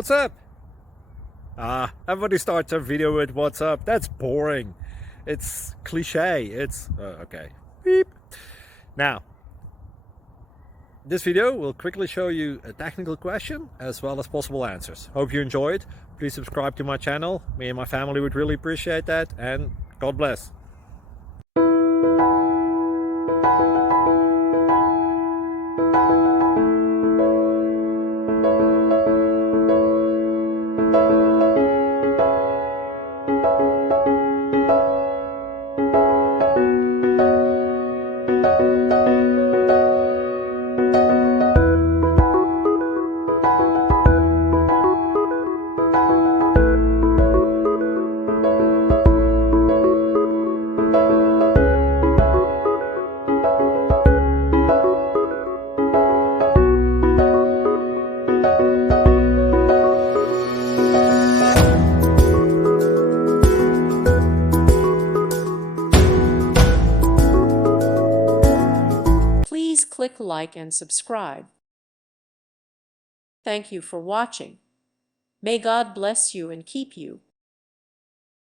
What's up? Everybody starts a video with what's up. That's boring. It's cliche. Okay. Beep. Now, this video will quickly show you a technical question as well as possible answers. Hope you enjoyed. Please subscribe to my channel. Me and my family would really appreciate that, and God bless. Please click like and subscribe. Thank you for watching. May God bless you and keep you.